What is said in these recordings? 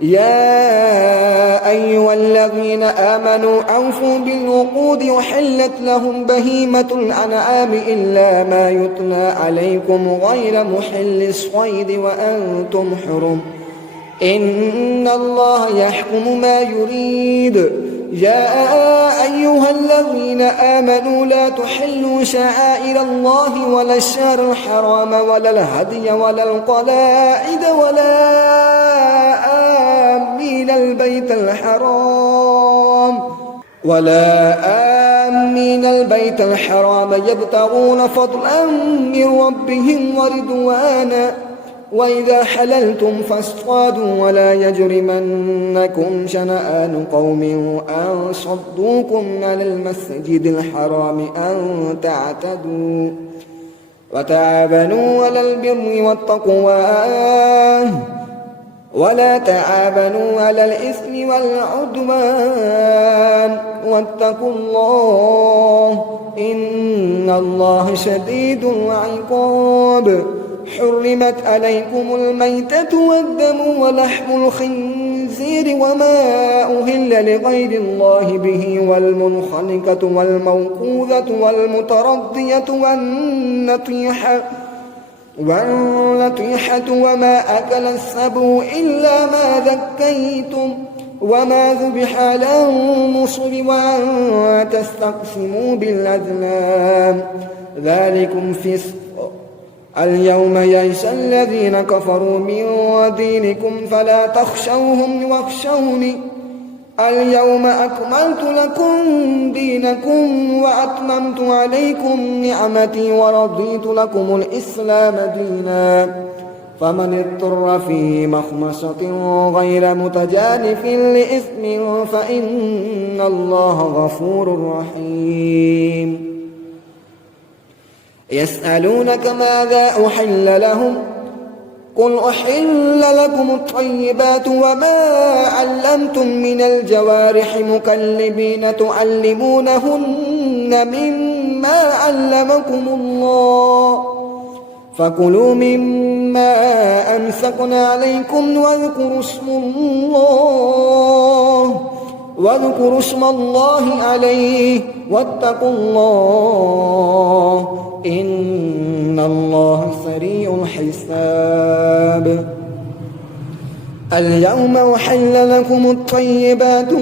يا أيها الذين آمنوا أوفوا بالعقود أحلت لهم بهيمة الأنعام إلا ما يتلى عليكم غير محل الصيد وأنتم حرم إن الله يحكم ما يريد. يا أيها الذين آمنوا لا تحلوا شعائر الله ولا الشهر الحرام ولا الهدي ولا القلائد ولا آمين البيت الحرام يبتغون فضلا من ربهم ورضوانا وإذا حللتم فاصطادوا ولا يجرمنكم شنآن قوم أن صدوكم عن المسجد الحرام أن تعتدوا وتعاونوا على البر والتقوى ولا تعاونوا على الإثم والعدوان واتقوا الله إن الله شديد العقاب. حرمت عليكم الميتة والدم ولحم الخنزير وما أهل لغير الله به والمنخنقة والموقوذة والمتردية والنطيحة وما أكل السبع إلا ما ذكيتم وما ذبح على النصب وأن تستقسموا بالأزلام ذلكم فسق. اليوم يئس الذين كفروا من دينكم فلا تخشوهم واخشوني اليوم أكملت لكم دينكم وأتممت عليكم نعمتي ورضيت لكم الإسلام دينا فمن اضطر في مخمصة غير متجانف لإثم فإن الله غفور رحيم. يسألونك ماذا أحل لهم قل أحل لكم الطيبات وما علمتم من الجوارح مكلبين تعلمونهن مما علمكم الله فكلوا مما أمسكنا عليكم واذكروا اسم الله عليه واتقوا الله إن الله سريع الحساب. اليوم أحل لكم الطيبات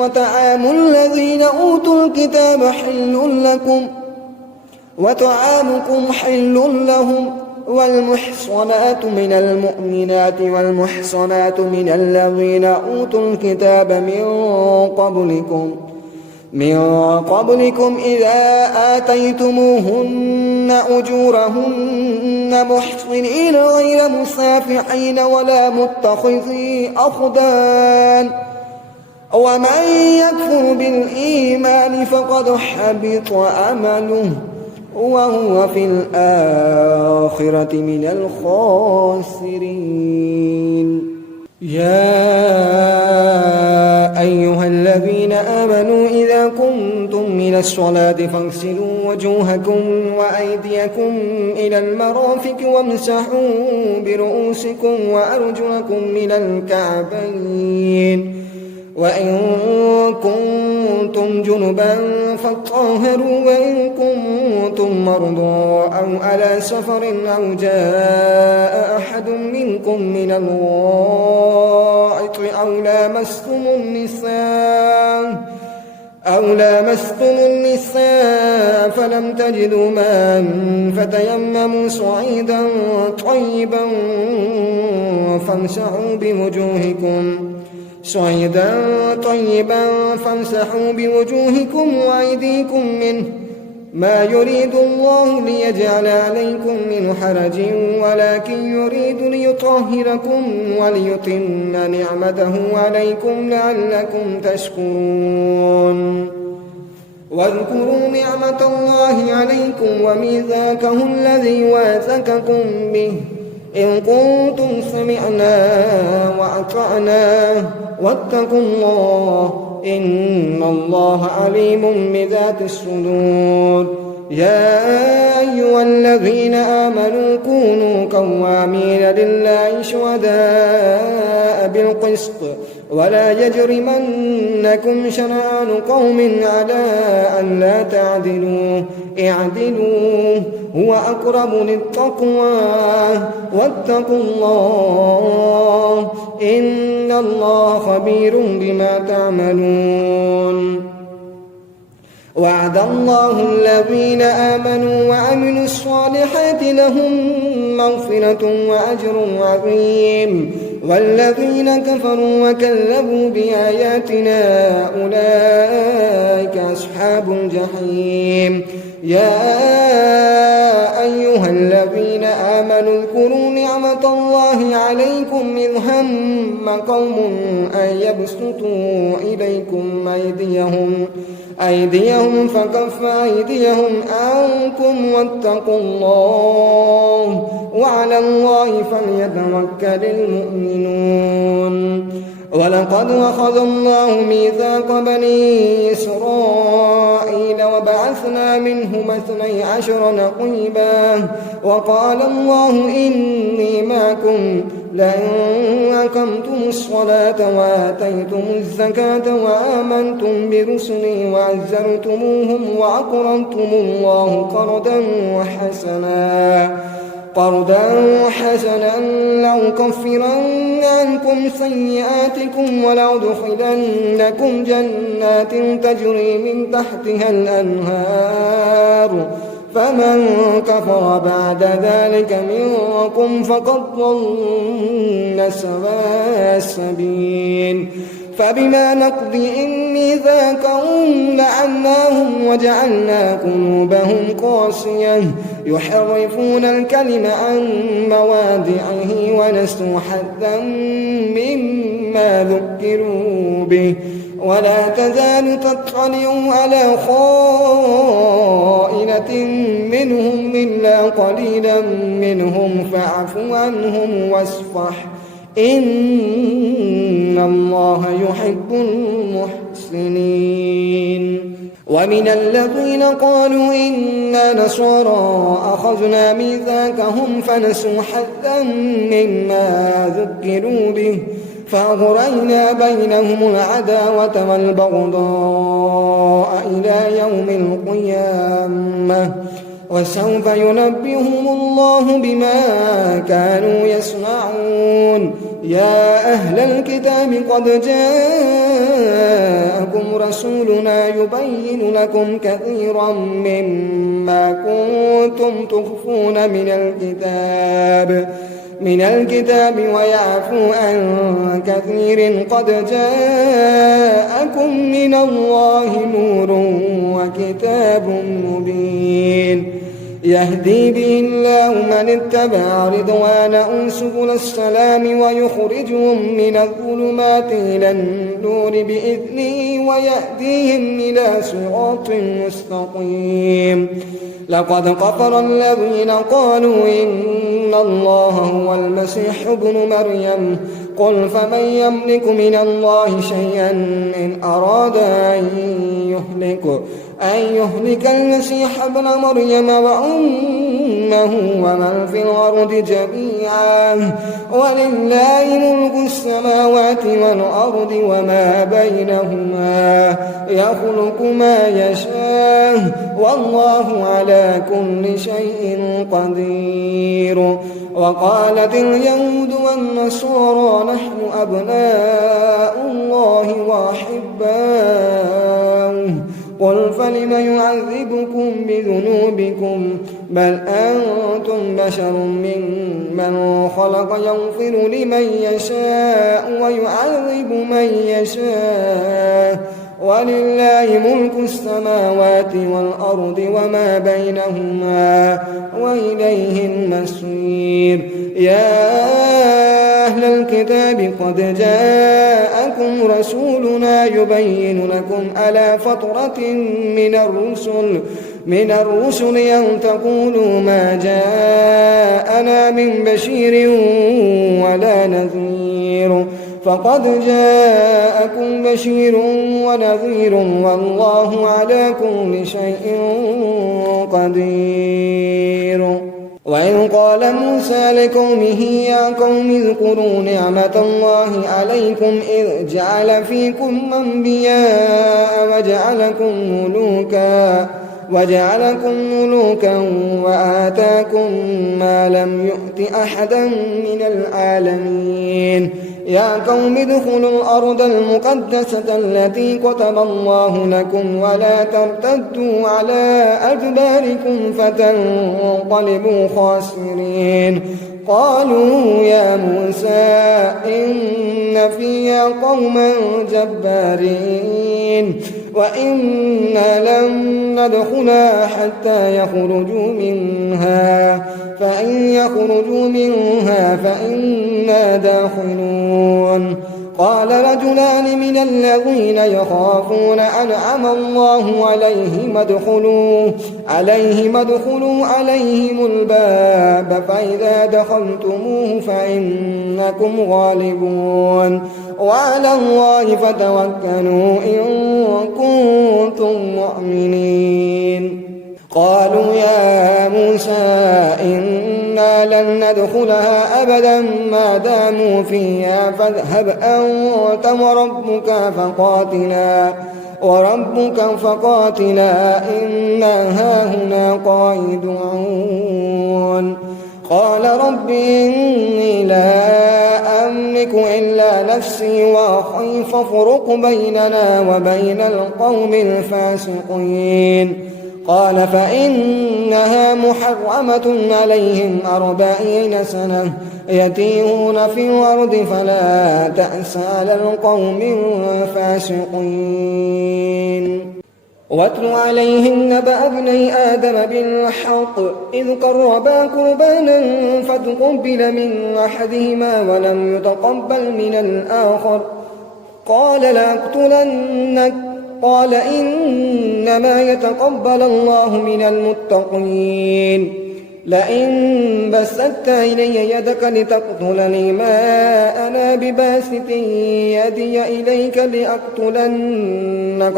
وطعام الذين أوتوا الكتاب حل لكم وطعامكم حل لهم والمحصنات من المؤمنات والمحصنات من الذين أوتوا الكتاب من قبلكم إذا آتيتموهن أجورهن محصنين غير مسافحين ولا متخذي أخدان ومن يكفر بالإيمان فقد حبط عمله وهو في الآخرة من الخاسرين. يا أيها الذين آمنوا إذا قمتم إلى الصلاة فاغسلوا وجوهكم وأيديكم إلى المرافق وامسحوا برؤوسكم وأرجلكم من الكعبين وإن كنتم جنبا فاطهروا وإن كنتم مرضى أو على سفر أو جاء أحد منكم من الغائط أو لامستم النساء فلم تجدوا ماء فتيمموا صعيدا طيبا فامسحوا بوجوهكم وأيديكم منه ما يريد الله ليجعل عليكم من حرج ولكن يريد ليطهركم وليتم نعمته عليكم لعلكم تشكرون. واذكروا نعمة الله عليكم وميثاقه الذي واثقكم به إن كنتم سمعنا وأطعنا واتقوا الله إن الله عليم بذات الصدور. يا أيها الذين آمنوا كونوا قوامين لله شهداء بالقسط ولا يجرمنكم شنآن قوم على أن لا تعدلوا اعدلوا هو أقرب للتقوى واتقوا الله إن الله خبير بما تعملون. وعد الله الذين آمنوا وعملوا الصالحات لهم مغفرة وأجر عظيم والذين كفروا وكذبوا بآياتنا أولئك أصحاب الجحيم. يا أيها الذين آمنوا اذكروا نعمة الله عليكم إذ هم قوم أن يبسطوا إليكم أيديهم فكف أيديهم عنكم واتقوا الله وعلى الله فليتوكل المؤمنون. ولقد أخذ الله ميثاق بني إسرائيل وبعثنا منهم 12 نقيبا وقال الله إني معكم لئن أقمتم الصلاة وآتيتم الزكاة وآمنتم برسلي وعزرتموهم وأقرضتم الله قرضا حسنا لأكفرن عنكم سيئاتكم ولأدخلنكم جنات تجري من تحتها الأنهار فمن كفر بعد ذلك منكم فقد ضل سواء السبيل. فبما نقضهم ميثاقهم لعناهم وجعلنا قلوبهم قاسية يحرفون الكلم عن مواضعه ونسوا حظا مما ذكروا به ولا تزال تطلع على خائنة منهم إلا قليلا منهم فاعف عنهم واصفح إن الله يحب المحسنين. ومن الذين قالوا إنا نصارى أخذنا ميثاقهم فنسوا حظا مما ذكروا به فأغرينا بينهم العداوة والبغضاء إلى يوم القيامة وسوف ينبئهم الله بما كانوا يصنعون. يا أهل الكتاب قد جاءكم رسولنا يبين لكم كثيرا مما كنتم تخفون من الكتاب ويعفو عن كثير قد جاءكم من الله نور وكتاب مبين يهدي به الله من اتبع رضوانه سبل السلام ويخرجهم من الظلمات إلى النور بإذنه ويهديهم إلى صراط مستقيم. لقد كفر الذين قالوا إن الله هو المسيح ابن مريم قل فمن يملك من الله شيئا إن أراد أن يهلك المسيح ابن مريم وأمه ومن في الأرض جميعا ولله ملك السماوات والأرض وما بينهما يخلق ما يشاء والله على كل شيء قدير. وقالت اليهود والنصارى نحن أبناء الله وأحباؤه قل فلم يعذبكم بذنوبكم بل أنتم بشر ممن خلق يغفر لمن يشاء ويعذب من يشاء ولله ملك السماوات والأرض وما بينهما وإليه المصير. يا أهل الكتاب قد جاءكم رسولنا يبين لكم على فترة من الرسل أن تقولوا ما جاءنا من بشير ولا نذير فقد جاءكم بشير ونذير والله على كل شيء قدير. وإذ قال موسى لقومه يا قوم اذكروا نعمة الله عليكم إذ جعل فيكم أنبياء وجعلكم ملوكا وآتاكم ما لم يؤت أحدا من العالمين. يا قوم ادخلوا الأرض المقدسة التي كتب الله لكم ولا ترتدوا على أدباركم فتنقلبوا خاسرين. قالوا يا موسى إن فيها قوما جبارين وإنا لن ندخلها حتى يخرجوا منها فإن يخرجوا منها فإنا داخلون. قال رجلان من الذين يخافون أنعم الله عليهم ادخلوا عليهم الباب فإذا دخلتموه فإنكم غالبون وعلى الله فتوكلوا إن كنتم مؤمنين. قالوا يا موسى إنا لن ندخلها أبدا ما داموا فيها فاذهب أنت وربك فقاتلا إنا هاهنا قاعدون. قال رب إني لا أملك إلا نفسي وأخي فافرق بيننا وبين القوم الفاسقين. قال فإنها محرمة عليهم 40 سنة يتيهون في الأرض فلا تأس على القوم الفاسقين. واتل عليهم نبأ ابني آدم بالحق إذ قربا قربانا فتقبل من أحدهما ولم يتقبل من الآخر قال لأقتلنك قال إنما يتقبل الله من المتقين. لئن بسطت إلي يدك لتقتلني ما أنا بباسط يدي إليك لأقتلنك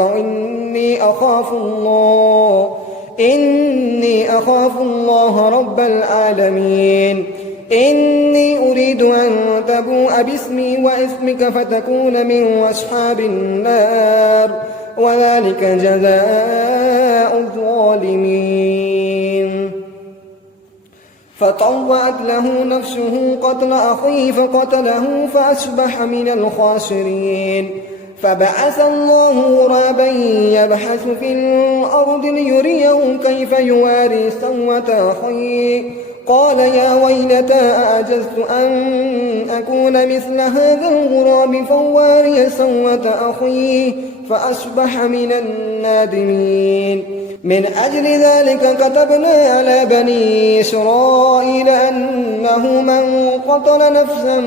إني أخاف الله رب العالمين. إني أريد أن تبوء باسمي وإثمك فتكون من أصحاب النار وذلك جزاء الظالمين. فطوعت له نفسه قتل أخيه فقتله فأصبح من الخاسرين. فبعث الله غرابا يبحث في الأرض ليريه كيف يواري سوءة أخيه قال يا ويلتى أعجزت أن أكون مثل هذا الغراب فواري سوءة أخيه فأصبح من النادمين. من أجل ذلك كتبنا على بني إسرائيل أنه من قتل نفسا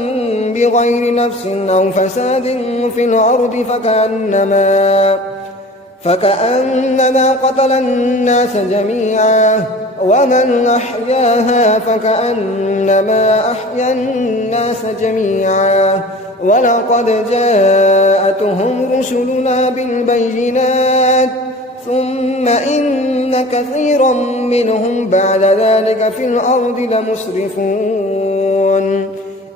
بغير نفس أو فساد في الأرض فكأنما قتل الناس جميعا ومن أحياها فكأنما أحيا الناس جميعا ولقد جاءتهم رسلنا بالبينات ثم إن كثيرا منهم بعد ذلك في الأرض لمسرفون.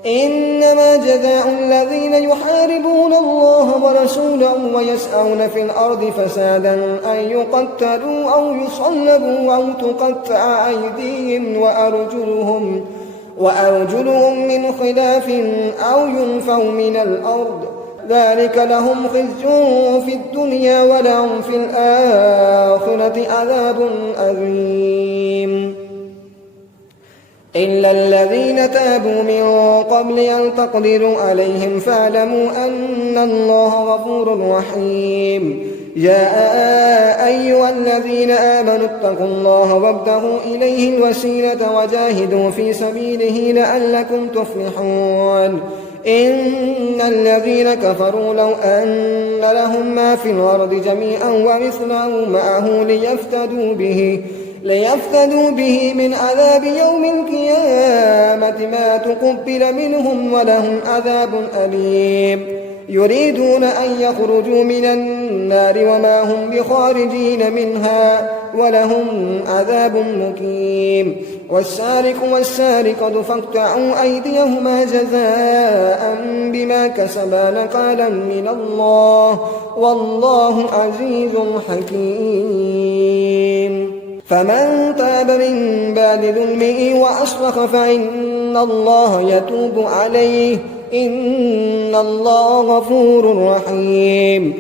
إنما جزاء الذين يحاربون الله ورسوله ويسعون في الأرض فسادا أن يقتلوا أو يصلبوا أو تقطع أيديهم وأرجلهم من خلاف أو ينفوا من الأرض ذلك لهم خزي في الدنيا ولهم في الآخرة عذاب أليم. إلا الذين تابوا من قبل أن تقدروا عليهم فاعلموا أن الله غفور رحيم. يا أيها الذين آمنوا اتقوا الله وابتغوا إليه الوسيلة وجاهدوا في سبيله لعلكم تفلحون. إن الذين كفروا لو أن لهم ما في الأرض جميعا ومثله معه ليفتدوا به من عذاب يوم القيامة السيئات ما تقبل منهم ولهم عذاب أليم يريدون أن يخرجوا من النار وما هم بخارجين منها ولهم عذاب مقيم والسارق والسارقة فاقطعوا أيديهما جزاء بما كسبا نكالا من الله والله عزيز حكيم فمن تاب من بعد ظلمه وأصلح فإن الله يتوب عليه إن الله غفور رحيم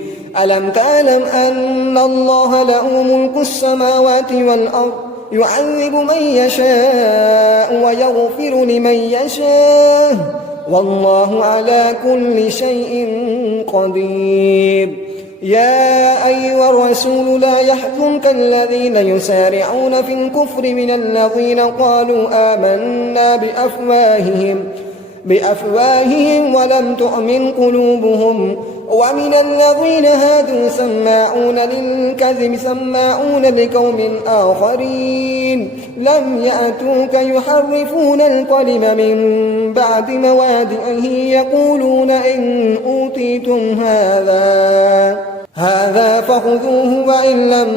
ألم تعلم أن الله له ملك السماوات والأرض يعذب من يشاء ويغفر لمن يشاء والله على كل شيء قدير يا أيها الرسول لا يحزنك الذين يسارعون في الكفر من الذين قالوا آمنا بأفواههم ولم تؤمن قلوبهم ومن الذين هادوا سماعون للكذب سماعون لقوم آخرين لم يأتوك يحرفون الكلم من بعد مواضعه يقولون إن أوتيتم هذا فخذوه وإن لم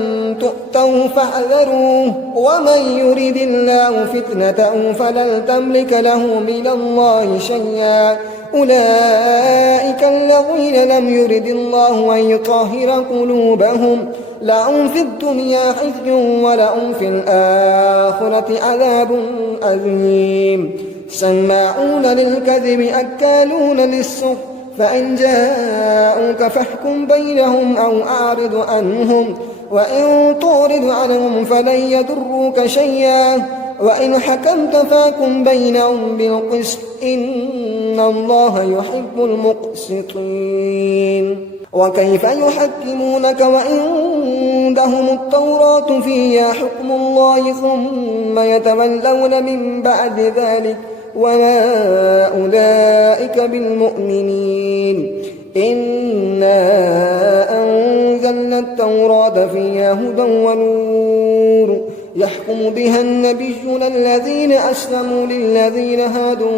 تؤتوا فاحذروه ومن يرد الله فتنته فلن تملك له من الله شيئا أولئك الذين لم يرد الله أن يطهر قلوبهم لهم في الدنيا خزي ولهم في الآخرة عذاب أليم سماعون للكذب أكالون للسحت فإن جاءوك فاحكم بينهم أو أعرض عنهم وإن تعرض عنهم فلن يضروك شيئا وإن حكمت فاحكم بينهم بالقسط إن الله يحب المقسطين وكيف يحكمونك وعندهم التوراة فيها حكم الله ثم يتولون من بعد ذلك وما أولئك بالمؤمنين إنا أنزلنا التوراة فيها هدى ونور يحكم بها النبيون الذين أسلموا للذين هادوا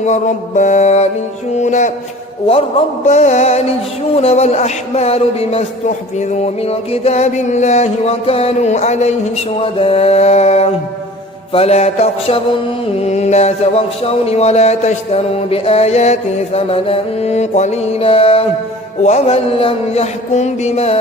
والربانيون والأحبار بما استحفظوا من كتاب الله وكانوا عليه شهداء فلا تخشوا الناس واخشوني ولا تشتروا بآياتي ثمنا قليلا ومن لم يحكم بما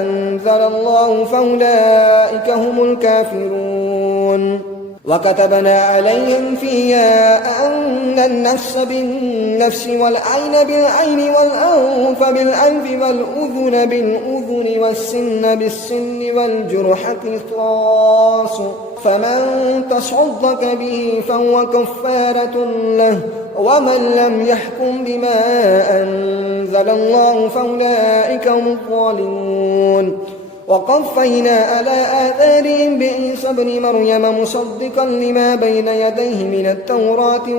أنزل الله فأولئك هم الكافرون وكتبنا عليهم فيها أن النفس بالنفس والعين بالعين والأنف بالأنف والأذن بالأذن والسن بالسن والجرح قصاص فمن تصدق به فهو كفارة له ومن لم يحكم بما أنزل الله فأولئك هم الظالمون وقفينا على آثارهم بعيسى ابن مريم مصدقا لما بين يديه من التوراة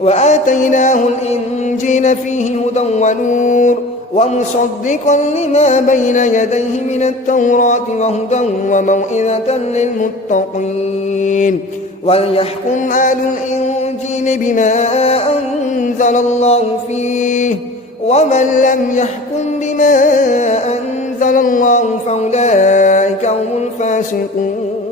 وآتيناه الإنجيل فيه هدى ونور ومصدقا لما بين يديه من التوراة وهدى وموئذة للمتقين وليحكم أهل الإنجيل بما أنزل الله فيه ومن لم يحكم بما أنزل الله فأولئك هم الفاسقون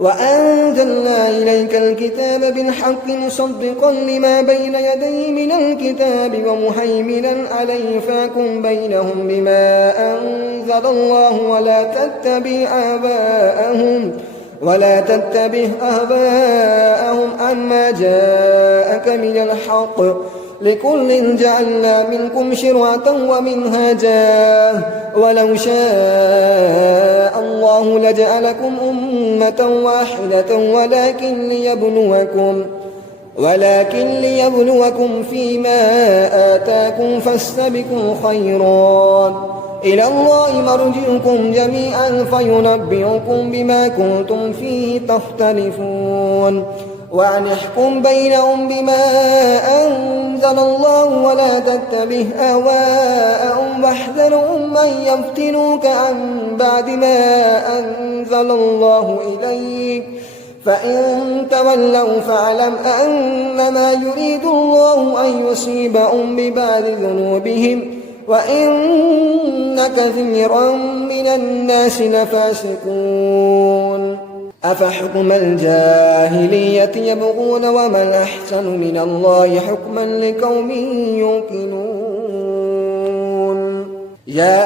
وأنزلنا إليك الكتاب بالحق مصدقا لما بين يديه من الكتاب ومهيمنا عليه فاحكم بينهم بما أنزل الله ولا تتبع أهواءهم عما جاءك من الحق لكل جعلنا منكم شرعة ومنهاجا ولو شاء الله لجعلكم أمة واحدة ولكن ليبلوكم فيما آتاكم فاستبقوا الخيرات إلى الله مرجعكم جميعا فينبئكم بما كنتم فيه تختلفون وأن احكم بينهم بما أنزل الله ولا تتبع أهواءهم واحذرهم أن يفتنوك عن بعد ما أنزل الله إليك فإن تولوا فاعلم أنما يريد الله أن يصيبهم ببعض ذنوبهم وإن كثيرا من الناس لفاسقون أفحكم الجاهلية يبغون ومن أحسن من الله حكما لقوم يوقنون يا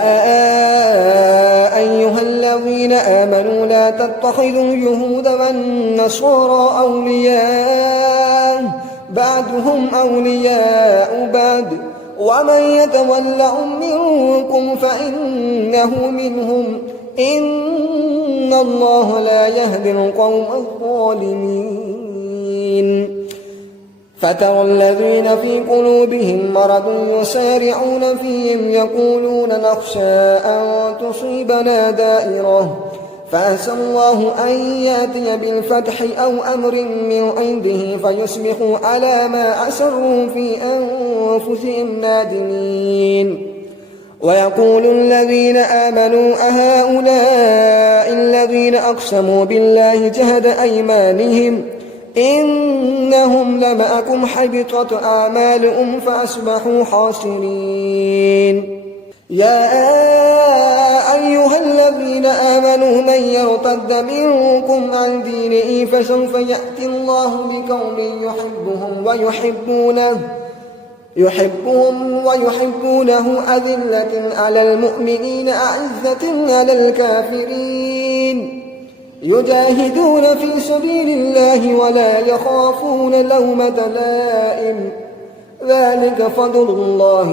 أيها الذين آمنوا لا تتخذوا اليهود والنصارى أولياء بعضهم أولياء بعض ومن يتولهم منكم فإنه منهم إن الله لا يهدي القوم الظالمين فترى الذين في قلوبهم مرض يسارعون فيهم يقولون نخشى أن تصيبنا دائرة فعسى الله أن يأتي بالفتح أو أمر من عنده فيصبحوا على ما أسروا في أنفسهم نادمين ويقول الذين آمنوا أهؤلاء الذين أقسموا بالله جهد أيمانهم إنهم لمعكم حبطت أعمالهم فأصبحوا خاسرين يا أيها الذين آمنوا من يرتد منكم عن دينه فسوف يأتي الله بقوم يحبهم ويحبونه أذلة على المؤمنين أعزة على الكافرين يجاهدون في سبيل الله ولا يخافون لومة لائم ذلك فضل الله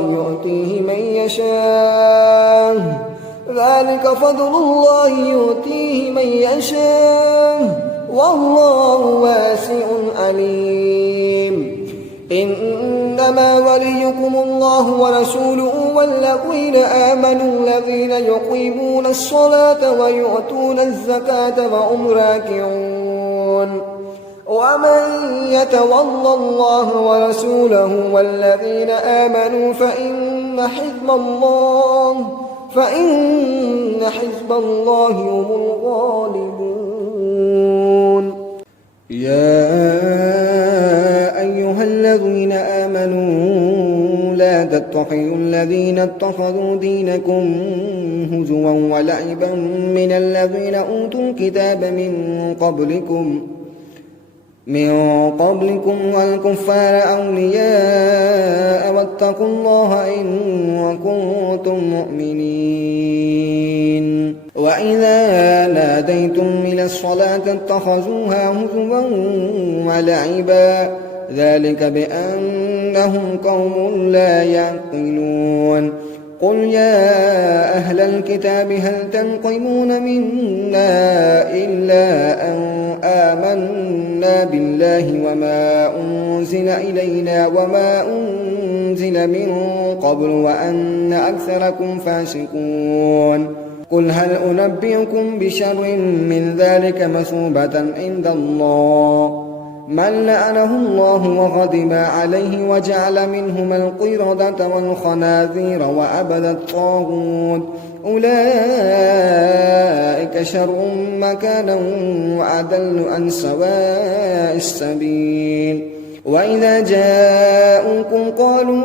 يؤتيه من يشاء والله واسع عليم إنما وليكم الله ورسوله والذين آمنوا الذين يقيمون الصلاة ويؤتون الزكاة وهم راكعون ومن يتول الله ورسوله والذين آمنوا فإن حزب الله هم الغالبون يا أيها الذين آمنوا لا تتخذوا الذين اتخذوا دينكم هزوا ولعبا من الذين أوتوا الكتاب من قبلكم والكفار أولياء واتقوا الله إن كنتم مؤمنين وإذا ناديتم إلى الصلاة اتخذوها هزوا ولعبا ذلك بأنهم قوم لا يعقلون قل يا أهل الكتاب هل تنقمون منا إلا أن آمنا بالله وما أنزل إلينا وما أنزل من قبل وأن أكثركم فاسقون قل هل أنبئكم بشر من ذلك مثوبة عند الله من لعنه الله وغضب عليه وجعل منهم القردة والخنازير وعبد الطاغوت أولئك شر مكانا وأضل عن سواء السبيل وإذا جاءوكم قالوا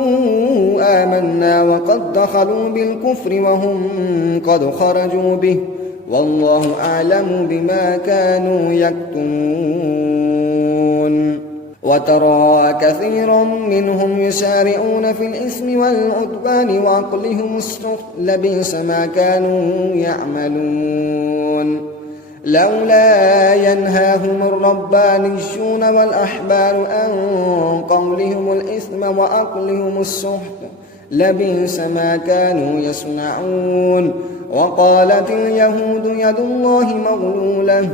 آمنا وقد دخلوا بالكفر وهم قد خرجوا به والله أعلم بما كانوا يكتمون وترى كثيرا منهم يسارعون في الإثم والعدوان وأكلهم السحت لبئس ما كانوا يعملون لولا ينهاهم الربانيون والأحبار عن قولهم الإثم وأكلهم السحت لبئس ما كانوا يصنعون وقالت اليهود يد الله مغلولة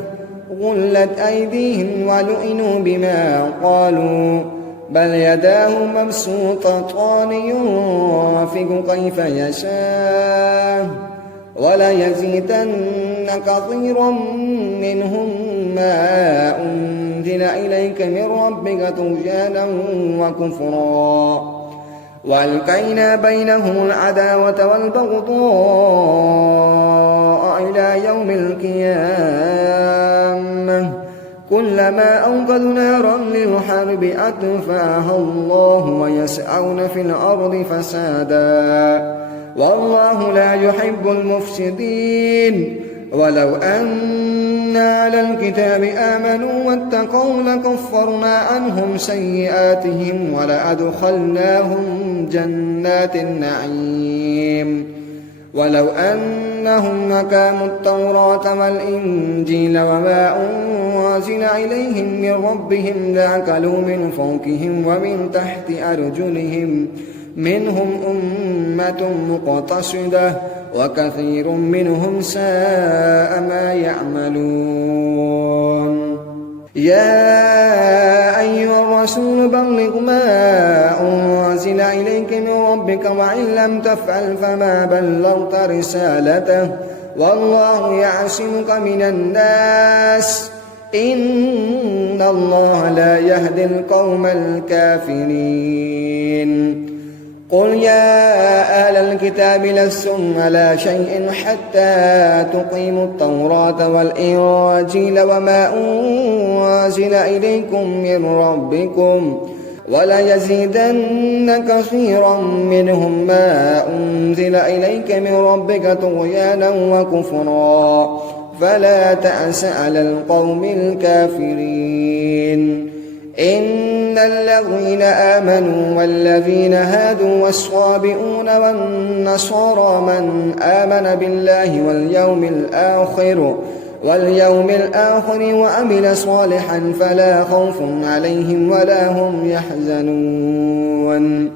غلت أيديهم ولعنوا بما قالوا بل يداه مبسوطتان ينفق كيف يشاء وليزيدن كثيرا منهم ما أنزل إليك من ربك طغيانا وكفرا وألقينا بينهم العداوة والبغضاء إلى يوم القيامة كلما أوقدوا نارا للحرب أطفأها الله ويسعون في الأرض فسادا والله لا يحب المفسدين ولو أن على الكتاب آمنوا واتقوا لكفرنا عنهم سيئاتهم ولأدخلناهم جنات النعيم ولو أنهم أقاموا التوراة والإنجيل وما أنزل إليهم من ربهم لأكلوا من فوقهم ومن تحت أرجلهم منهم أمة مقتصدة وكثير منهم ساء ما يعملون يا أيها الرسول بلغ ما أنزل إليك من ربك وإن لم تفعل فما بلغت رسالته والله يعصمك من الناس إن الله لا يهدي القوم الكافرين قل يا أهل الكتاب لستم على شيء حتى تقيموا التوراة والإنجيل وما أنزل إليكم من ربكم وليزيدن كثيرا منهم ما أنزل إليك من ربك طغيانا وكفرا فلا تأس على القوم الكافرين إن الذين آمنوا والذين هادوا والصابئون والنصارى من آمن بالله واليوم الآخر وعمل صالحا فلا خوف عليهم ولا هم يحزنون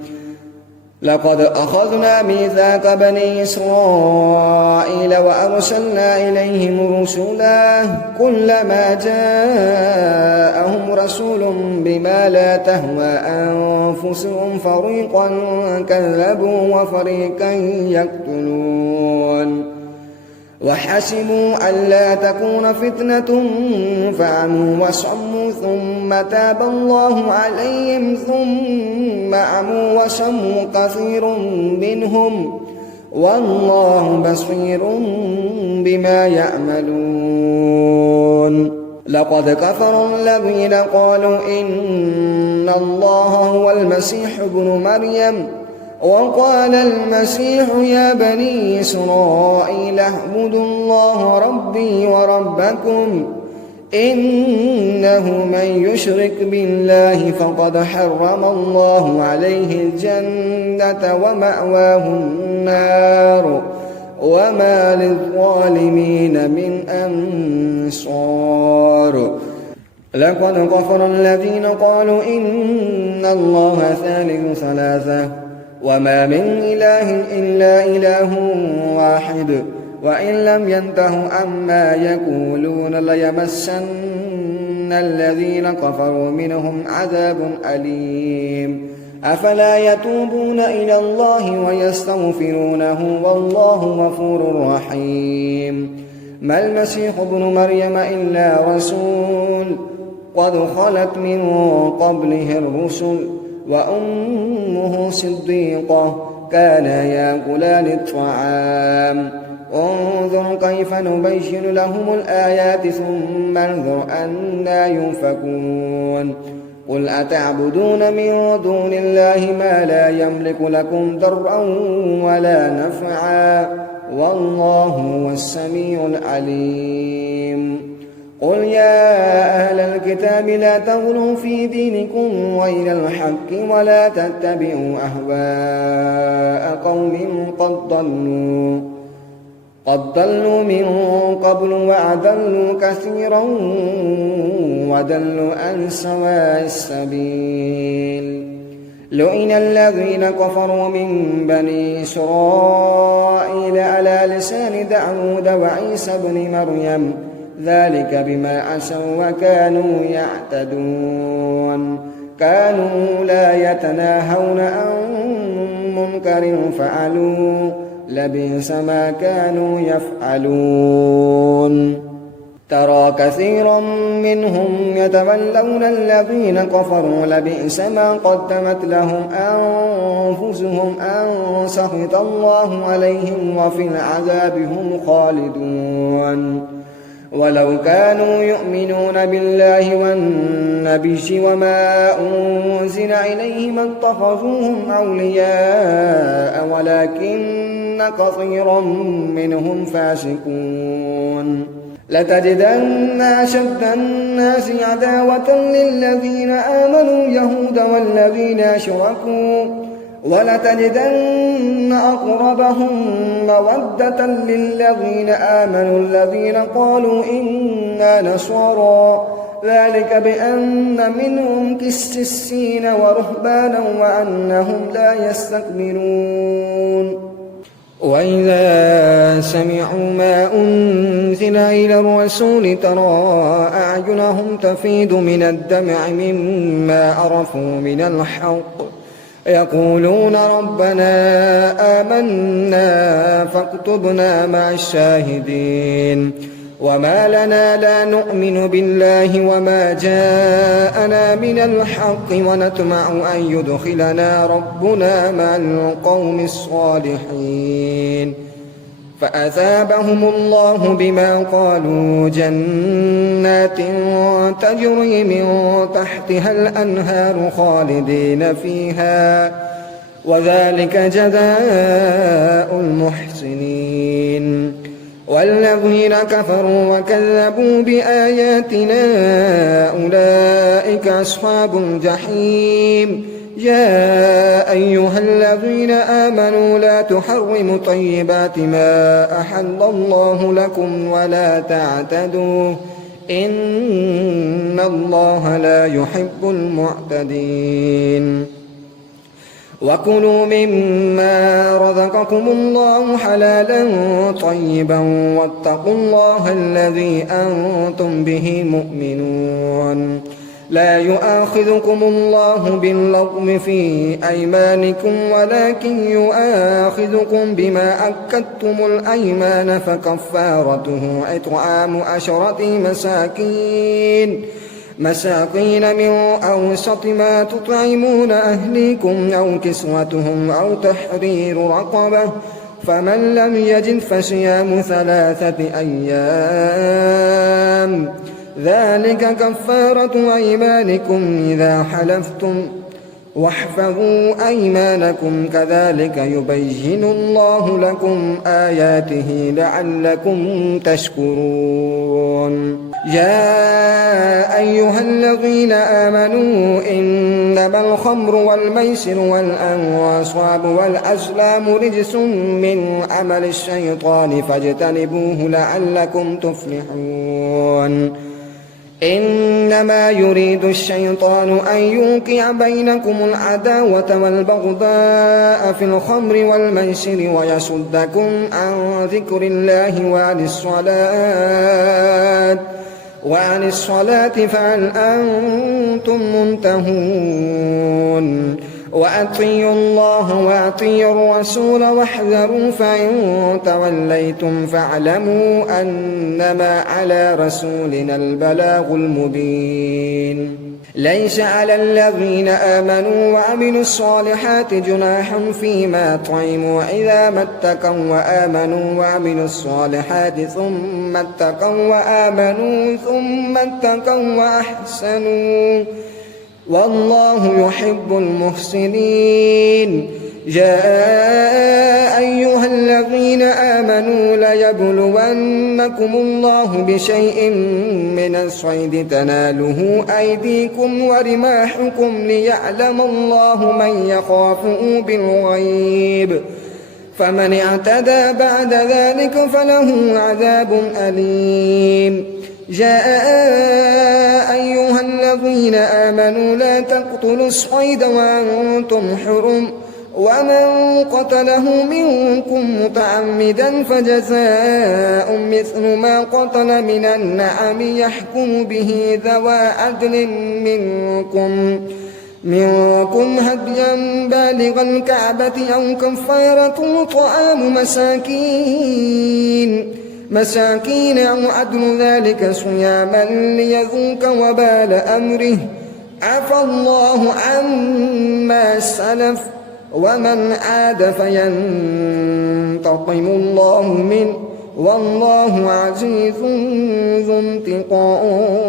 لقد أخذنا ميثاق بني إسرائيل وأرسلنا إليهم رسلا كلما جاءهم رسول بما لا تهوى أنفسهم فريقا كذبوا وفريقا يقتلون وحسبوا ألا تكون فتنة فعموا وصموا ثم تاب الله عليهم ثم عموا وصموا كثير منهم والله بصير بما يعملون لقد كفر الذين قالوا إن الله هو المسيح ابن مريم وقال المسيح يا بني إسرائيل اعبدوا الله ربي وربكم إنه من يشرك بالله فقد حرم الله عليه الجنة ومأواه النار وما للظالمين من أنصار لقد كفر الذين قالوا إن الله ثالث ثلاثة وما من إله إلا إله واحد وإن لم ينتهوا عما يقولون ليمسن الذين كفروا منهم عذاب أليم أفلا يتوبون إلى الله ويستغفرونه والله غفور رحيم ما المسيح ابن مريم إلا رسول قد خلت من قبله الرسل وأمه صديقة كانا يأكلان الطعام انظر كيف نبين لهم الآيات ثم انظر أنا يؤفكون قل أتعبدون من دون الله ما لا يملك لكم ضرا ولا نفعا والله هو السميع العليم قل يا أهل الكتاب لا تغلوا في دينكم غير الحق ولا تتبعوا أهواء قوم قد ضلوا من قبل وأضلوا كثيرا وضلوا عن سواء السبيل لئن الذين كفروا من بني إسرائيل على لسان داود وعيسى بن مريم ذلك بما عصوا وكانوا يعتدون كانوا لا يتناهون عن منكر فعلوا لبئس ما كانوا يفعلون ترى كثيرا منهم يتولون الذين كفروا لبئس ما قدمت لهم أنفسهم أن سخط الله عليهم وفي العذاب هم خالدون ولو كانوا يؤمنون بالله والنبي وما أنزل إليه ما اتخذوهم أولياء ولكن كثيرا منهم فاسقون لتجدن أشد الناس عداوة للذين آمنوا اليهود والذين أشركوا ولتجدن أقربهم مودة للذين آمنوا الذين قالوا إنا نصارى ذلك بأن منهم قسيسين ورهبانا وأنهم لا يستكبرون وإذا سمعوا ما أنزل إلى الرسول ترى أعينهم تفيض من الدمع مما عرفوا من الحق يقولون ربنا آمنا فاكتبنا مع الشاهدين وما لنا لا نؤمن بالله وما جاءنا من الحق ونطمع أن يدخلنا ربنا مع القوم الصالحين فأثابهم الله بما قالوا جنات تجري من تحتها الأنهار خالدين فيها وذلك جزاء المحسنين والذين كفروا وكذبوا بآياتنا أولئك أصحاب الجحيم يا أيها الذين آمنوا لا تحرموا طيبات ما أحل الله لكم ولا تعتدوا إن الله لا يحب المعتدين وكلوا مما رزقكم الله حلالا طيبا واتقوا الله الذي أنتم به مؤمنون لا يؤاخذكم الله باللغو في أيمانكم ولكن يؤاخذكم بما أكدتم الأيمان فكفارته إطعام 10 مساكين من أوسط ما تطعمون أهليكم أو كسوتهم أو تحرير رقبة فمن لم يجد فصيام 3 أيام ذلك كفارة أيمانكم إذا حلفتم واحفظوا أيمانكم كذلك يبين الله لكم آياته لعلكم تشكرون يا أيها الذين آمنوا إنما الخمر والميسر والأنصاب والأزلام رجس من عمل الشيطان فاجتنبوه لعلكم تفلحون إنما يريد الشيطان أن يوقع بينكم العداوة والبغضاء في الخمر والميسر ويصدكم عن ذكر الله وعن الصلاة فهل أنتم منتهون وأطيعوا الله وأطيعوا الرسول واحذروا فإن توليتم فاعلموا أنما على رسولنا البلاغ المبين ليس على الذين آمنوا وعملوا الصالحات جناح فيما طعموا إذا ما اتقوا وآمنوا وعملوا الصالحات ثم اتقوا وآمنوا ثم اتقوا وأحسنوا والله يحب المحسنين يا أيها الذين آمنوا ليبلونكم الله بشيء من الصيد تناله أيديكم ورماحكم ليعلم الله من يخافه بالغيب فمن اعتدى بعد ذلك فله عذاب أليم يا أيها الذين آمنوا لا تقتلوا الصيد وأنتم حرم ومن قتله منكم متعمدا فجزاء مثل ما قتل من النعم يحكم به ذوى عدل منكم هديا بالغ الكعبة أو كفارة طعام مساكين أو عدل ذلك صياما ليذوق وبال أمره عفى الله عما سلف ومن عاد فينتقم الله منه والله عزيز ذو انتقام.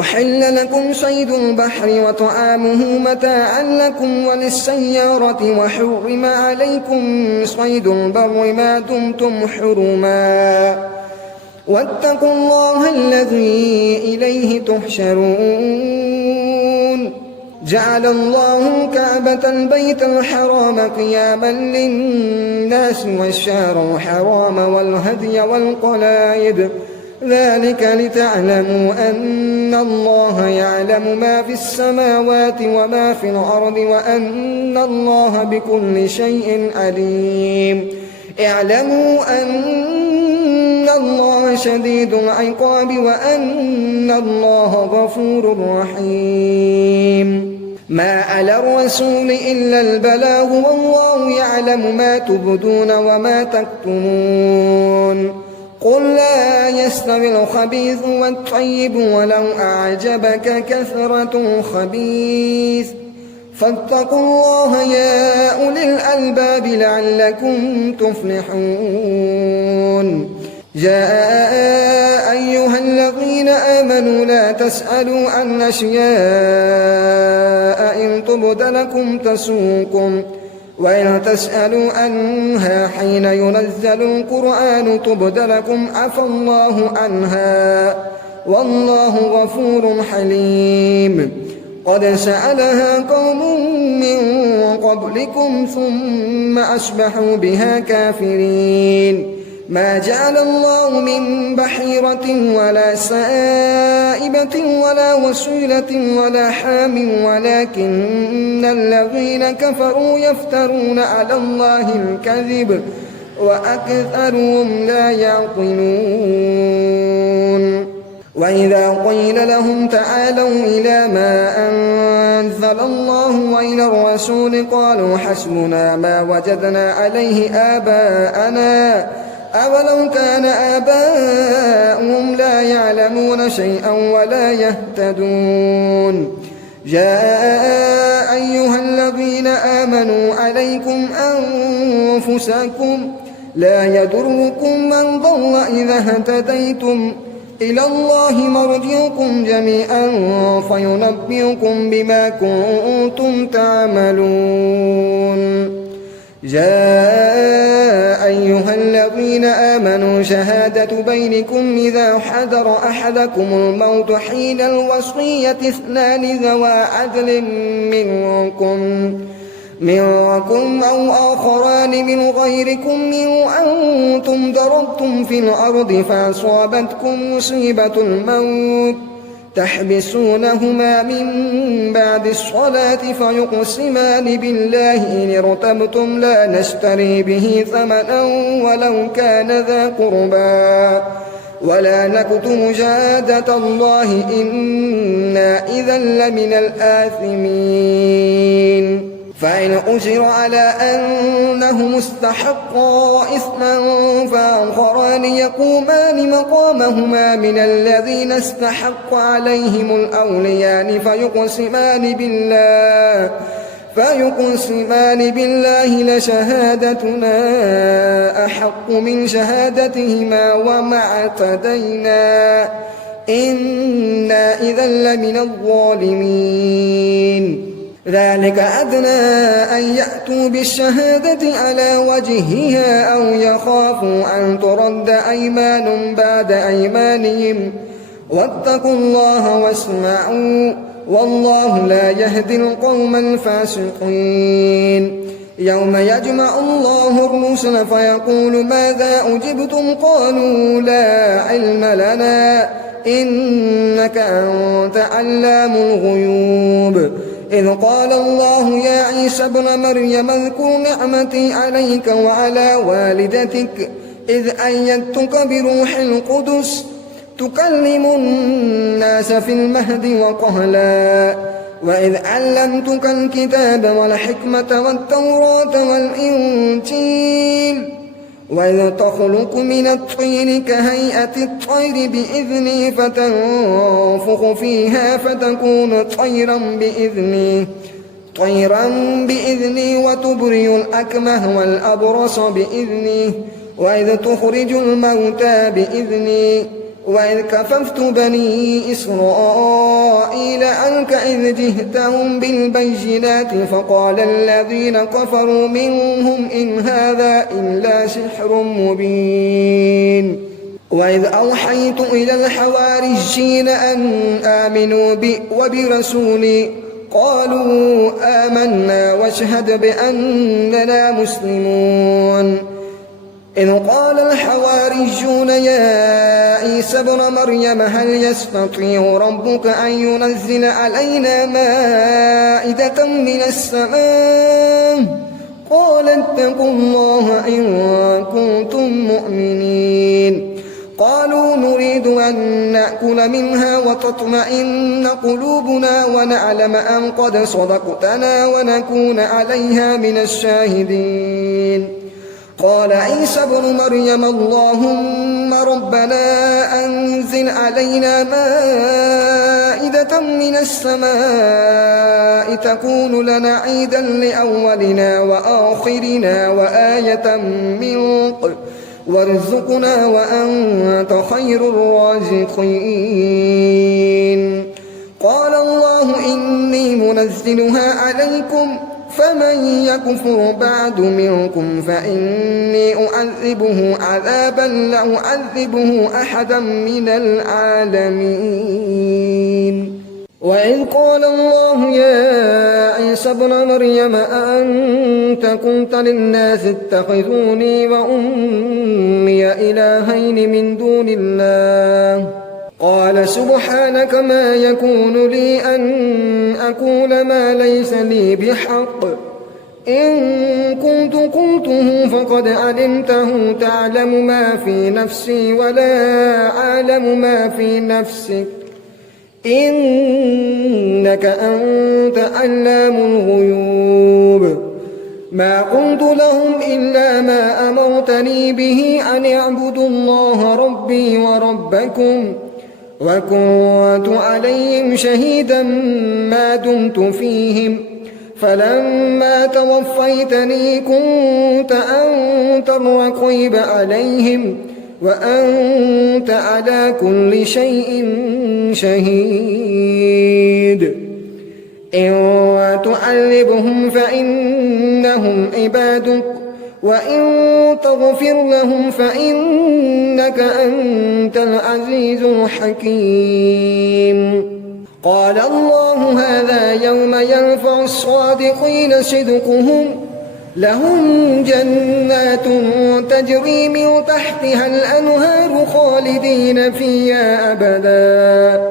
أحل لكم صيد البحر وطعامه متاعا لكم وللسيارة وحرم عليكم صيد البر ما دمتم حرما واتقوا الله الذي إليه تحشرون. جعل الله الكعبة البيت الحرام قياما للناس والشهر الحرام والهدي والقلائد ذلك لتعلموا أن الله يعلم ما في السماوات وما في الأرض وأن الله بكل شيء عليم. اعلموا أن الله شديد العقاب وأن الله غفور رحيم. ما على الرسول إلا البلاغ والله يعلم ما تبدون وما تكتمون. قل لا يستوي الخبيث والطيب ولو أعجبك كثرة الخبيث فاتقوا الله يا أولي الألباب لعلكم تفلحون. يا أيها الذين آمنوا لا تسألوا عن أشياء إن تبد لكم تسؤكم وإن تسألوا عنها حين ينزل القرآن تبد لكم عفى الله عنها والله غفور حليم. قد سألها قوم من قبلكم ثم أصبحوا بها كافرين. ما جعل الله من بحيرة ولا سائبة ولا وسيلة ولا حام ولكن الذين كفروا يفترون على الله الكذب وأكثرهم لا يعقلون. وإذا قيل لهم تعالوا إلى ما أنزل الله وإلى الرسول قالوا حسبنا ما وجدنا عليه آباءنا أولو كان آباؤهم لا يعلمون شيئا ولا يهتدون. يا أيها الذين آمنوا عليكم أنفسكم لا يضركم من ضل إذا اهتديتم إلى الله مرجعكم جميعا فينبئكم بما كنتم تعملون. يا أيها الذين آمنوا شهادة بينكم إذا حضر أحدكم الموت حين الوصية اثنان ذوى عدل منكم أو آخران من غيركم من أنتم ضربتم في الأرض فأصابتكم مصيبة الموت تحبسونهما من بعد الصلاة فيقسمان بالله إن ارتبتم لا نشتري به ثمنا ولو كان ذا قربى ولا نكتم شهادة الله إنا إذا لمن الآثمين. فإن أجر على أنهم استحقا إثما فآخران يقومان مقامهما من الذين استحق عليهم الأوليان فيقسمان بالله لشهادتنا أحق من شهادتهما وما اعتدينا إنا إذا لمن الظالمين. ذلك أدنى أن يأتوا بالشهادة على وجهها أو يخافوا أن ترد أيمان بعد أيمانهم واتقوا الله واسمعوا والله لا يهدي القوم الفاسقين. يوم يجمع الله الرسل فيقول ماذا أجبتم قالوا لا علم لنا إنك أنت علام الغيوب. إذ قال الله يا عيسى ابن مريم اذكر نعمتي عليك وعلى والدتك إذ أيدتك بروح القدس تكلم الناس في المهد وكهلا وإذ علمتك الكتاب والحكمة والتوراة والإنجيل وإذ تخلق من الطين كهيئة الطير بإذني فتنفخ فيها فتكون طيرا بإذني وتبرئ الأكمه والأبرص بإذني وإذ تخرج الموتى بإذني وإذ كففت بني إسرائيل عنك إذ جئتهم بالبينات فقال الذين كفروا منهم إن هذا إلا سحر مبين وإذ أوحيت إلى الحواريين أن آمنوا بي وبرسولي قالوا آمنا واشهد بأننا مسلمون إذ قال الحواريون يا عيسى ابن مريم هل يستطيع ربك أن ينزل علينا مائدة من السماء قال اتقوا الله إن كنتم مؤمنين قالوا نريد أن نأكل منها وتطمئن قلوبنا ونعلم أن قد صدقتنا ونكون عليها من الشاهدين قال عيسى ابن مريم اللهم ربنا أنزل علينا مائدة من السماء تكون لنا عيدا لأولنا وآخرنا وآية منك وارزقنا وأنت خير الرازقين قال الله إني منزلها عليكم فمن يكفر بعد منكم فإني أعذبه عذابا لا أعذبه أحدا من العالمين وإذ قال الله يا عيسى ابن مريم أأنت قلت للناس اتخذوني وأمي إلهين من دون الله قال سبحانك ما يكون لي أن أقول ما ليس لي بحق إن كنت قلته فقد علمته تعلم ما في نفسي ولا أعلم ما في نفسك إنك أنت علام الغيوب ما قلت لهم إلا ما أمرتني به أن اعبدوا الله ربي وربكم وكنت عليهم شهيدا ما دمت فيهم فلما توفيتني كنت أنت الرقيب عليهم وأنت على كل شيء شهيد إن تعذبهم فإنهم عبادك وإن تغفر لهم فإنك أنت العزيز الحكيم قال الله هذا يوم ينفع الصادقين صدقهم لهم جنات تجري من تحتها الأنهار خالدين فيها أبدا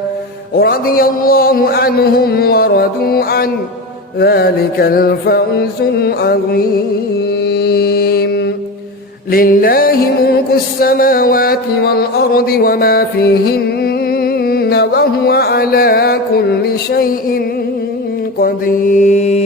رضي الله عنهم ورضوا عنه ذلك الفوز العظيم لله ملك السماوات والأرض وما فيهن وهو على كل شيء قدير